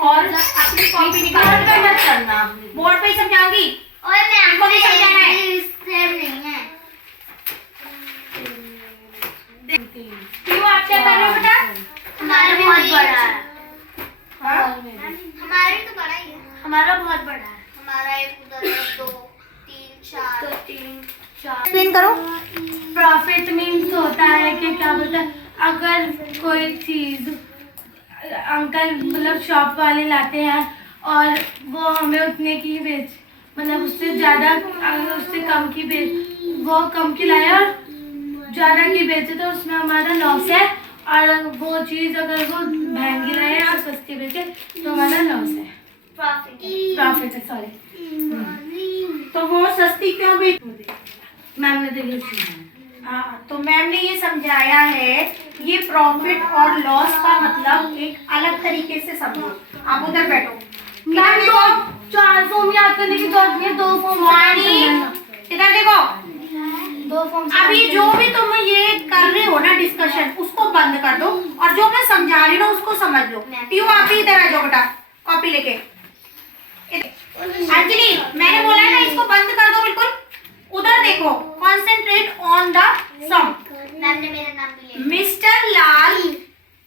और अपनी कॉपी निकाल कर मत करना, बोर्ड पे ही समझाऊंगी। और मैम को भी समझाना है। नहीं है। क्यों आप क्या कर रहे हो बेटा? हमारा बहुत बड़ा है। हाँ? हमारा भी तो बड़ा ही है। हमारा बहुत बड़ा है। हमारा एक उधर है, 2 3 4 तो 3 4। एक्सप्लेन करो। प्रॉफिट मीन्स होता है कि क्या बोलते हैं, अगर कोई चीज़ अंकल मतलब शॉप वाले लाते हैं और वो हमें उतने की बेच, मतलब उससे ज़्यादा उससे कम की बेच, वो कम की लाए और ज़्यादा की बेचे तो उसमें हमारा लॉस है। और वो चीज़ अगर वो महंगी लाए और सस्ती बेचे तो हमारा लॉस है, प्रॉफिट है, सॉरी। तो वो सस्ती क्यों बेच? मैम ने तो ये सुना। हाँ, तो मैम ने ये समझाया है, ये प्रॉफिट और लॉस का मतलब एक अलग तरीके से समझो। आप उधर बैठो। मैम तो 4 फॉर्म याद करने की जरूरत नहीं है, 2 फॉर्म इधर देखो। 2 फॉर्म। अभी जो भी तुम ये कर रहे हो ना डिस्कशन, उसको बंद कर दो और जो मैं समझा रही हूँ उसको समझ लो। पीयू आप भी इधर आ जाओ बेटा, कॉपी लेके। अंजलि मैंने बोला है ना, इसको बंद कर दो बिल्कुल। उधर देखो, concentrate on the sum. Ma'am ने मेरा नाम भी लिया। Mister Lal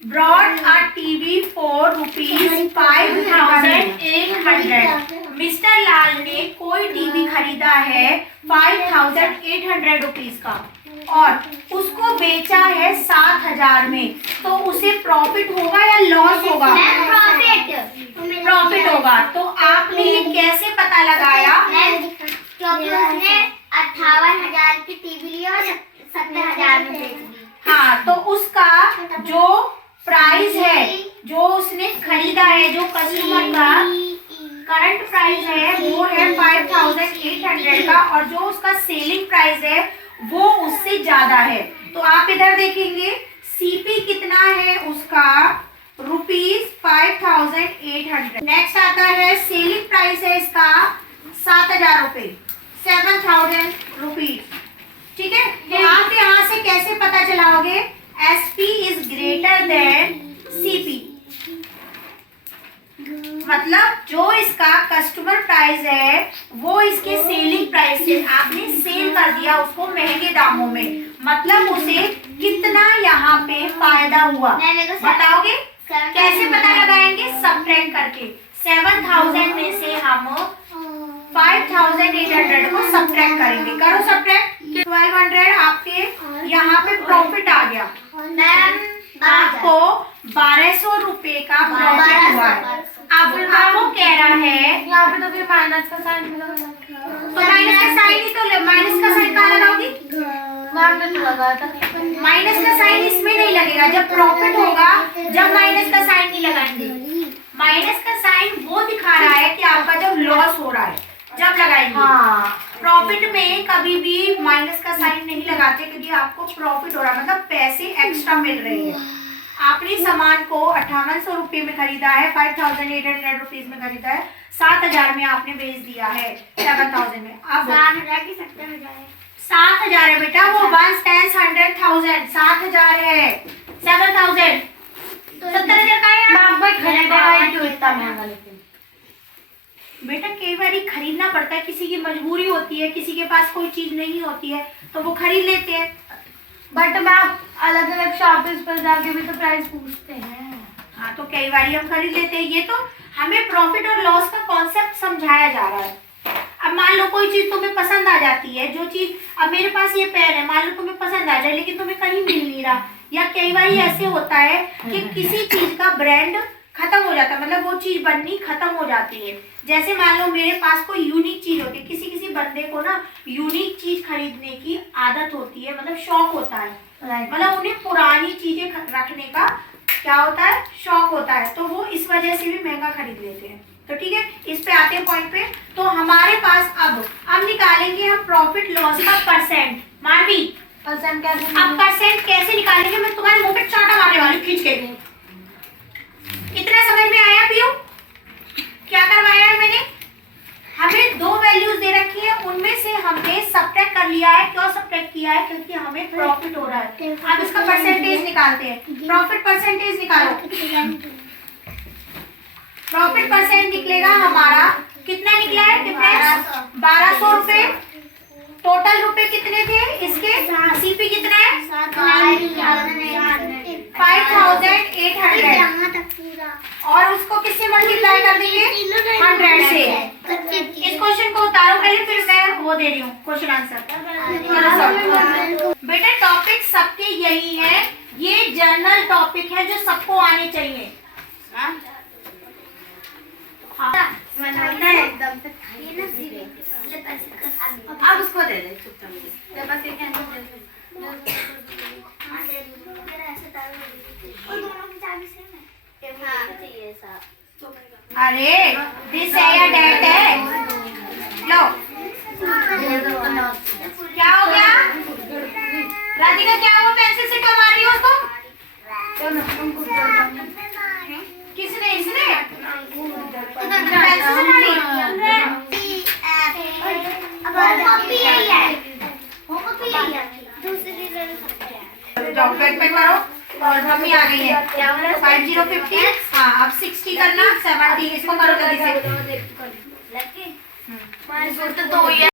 brought a TV for ₹5,800। Mister Lal ने कोई टीवी खरीदा है 5,800 रुपीज का और उसको बेचा है 7,000 में, तो उसे प्रॉफिट होगा या लॉस होगा? प्रॉफिट होगा। तो आपने ये कैसे पता लगाया? क्योंकि उसने 58,000 की टीवी ली और 70,000 में बेच दी। हाँ, तो उसका जो प्राइस है, जो उसने खरीदा है, जो कस्टमर का करंट प्राइस है वो है 5,800 का, और जो उसका सेलिंग प्राइस है वो उससे ज्यादा है। तो आप इधर देखेंगे सीपी कितना है उसका, ₹5,800। नेक्स्ट आता है सेलिंग प्राइस है इसका 7,000 रुपए, 7,000 रुपीज। ठीक है, तो आप यहाँ से कैसे पता चलाओगे? SP is greater than CP, मतलब जो इसका कस्टमर प्राइस है वो इसके सेलिंग प्राइस से आपने सेल कर दिया उसको महंगे दामों में, मतलब उसे कितना यहाँ पे फायदा हुआ बताओगे? कैसे पता लगाएंगे? सब्ट्रैक्ट करके। 7,000 में से हम 5,800 को सब्ट्रैक्ट करेंगे। करो सब्ट्रैक्ट। 1,200 आपके यहाँ पे प्रॉफिट आ गया। आपको 1,200 रुपए का प्रॉफिट हुआ है। अब वो कह रहा है यहाँ पे तो फिर माइनस का साइन मिला, तो माइनस का साइन ही तो, माइनस का साइन कहाँ लगाओगी? वहाँ पे तो लगा था। माइनस का साइन इसमें नहीं लगेगा, जब प्रॉफिट होगा जब माइनस का साइन नहीं लगाएंगे। माइनस का साइन वो दिखा रहा है कि आपका जब लॉस हो रहा है जब लगाएंगे। हाँ, प्रॉफिट में कभी भी माइनस का साइन नहीं लगाते, क्योंकि आपको प्रॉफिट हो रहा है, मतलब पैसे एक्स्ट्रा मिल रहे हैं। आपने सामान को 5,800 रुपये में खरीदा है, 5,800 रुपीज में खरीदा है, 7,000 में आपने बेच दिया है 7,000 में। अब 7,000 की 70,000 7,000 है बेटा, वो 1 10 100,000 7,000 है। 7,000 70,000 का है। मैं खरीदा क्यों इतना महंगा? लेकिन बेटा कई बार खरीदना पड़ता है, किसी की मजबूरी होती है, किसी के पास कोई चीज नहीं होती है तो वो खरीद लेते हैं। बट मैम अलग अलग शॉप्स पर जाके भी तो प्राइस पूछते हैं। हाँ, तो कई बार हम खरीद लेते हैं। ये तो हमें प्रॉफिट और लॉस का कॉन्सेप्ट समझाया जा रहा है। अब मान लो कोई चीज तुम्हें पसंद आ जाती है, जो चीज, अब मेरे पास ये पेन है, मान लो तुम्हें पसंद आ जाए लेकिन तुम्हें कहीं मिल नहीं रहा, या कई बार ऐसे होता है कि किसी चीज का ब्रांड खत्म हो जाता है, मतलब वो चीज बननी खत्म हो जाती है। जैसे मान लो मेरे पास कोई यूनिक चीज होती है, किसी किसी बंदे को ना यूनिक चीज खरीदने की आदत होती है, मतलब शौक होता है, मतलब उन्हें पुरानी चीजें रखने का क्या होता है, शौक होता है, तो वो इस वजह से भी महंगा खरीद लेते हैं। तो ठीक है, इस पे आते हैं पॉइंट पे। तो हमारे पास अब निकालेंगे हम प्रॉफिट लॉस का परसेंट। मानवी परसेंट कैसे? अब परसेंट कैसे निकालेंगे, मैं तुम्हारे मुंह पे चाटा मारने वाली हूँ खींच के। इतना समझ में आया पीयू? क्या करवाया है मैंने? हमें 2 वैल्यूज दे रखी है, उनमें से हमने सब्ट्रैक्ट कर लिया है। क्यों सब्ट्रैक्ट किया है? क्योंकि हमें प्रॉफिट हो रहा है। अब इसका परसेंटेज निकालते हैं। प्रॉफिट परसेंटेज निकालो। प्रॉफिट परसेंट निकलेगा हमारा, कितना निकला है डिफरेंस? 1200 रुपए। टोटल रुपए कितने थे इसके? सीपी कितना है? 5800। और उसको किससे मल्टीप्लाई कर देंगे? 100 से। इस क्वेश्चन को उतारो पहले, फिर मैं वो दे रही हूँ क्वेश्चन आंसर। बेटा टॉपिक सबके यही है, ये जनरल टॉपिक है जो सबको आने चाहिए। हाँ? एकदम से अब उसको दे दे अरे दिस है या डेट है? लो क्या हो गया राधिका, क्या हुआ? पेंसिल से क्यों मार रही हो उसको? किसने? इसने पेंसिल से मारी? जाओ बैक पे करो। और मम्मी आ गई है। 5050। हाँ अब 60 करना, 70 इसको करो जल्दी से।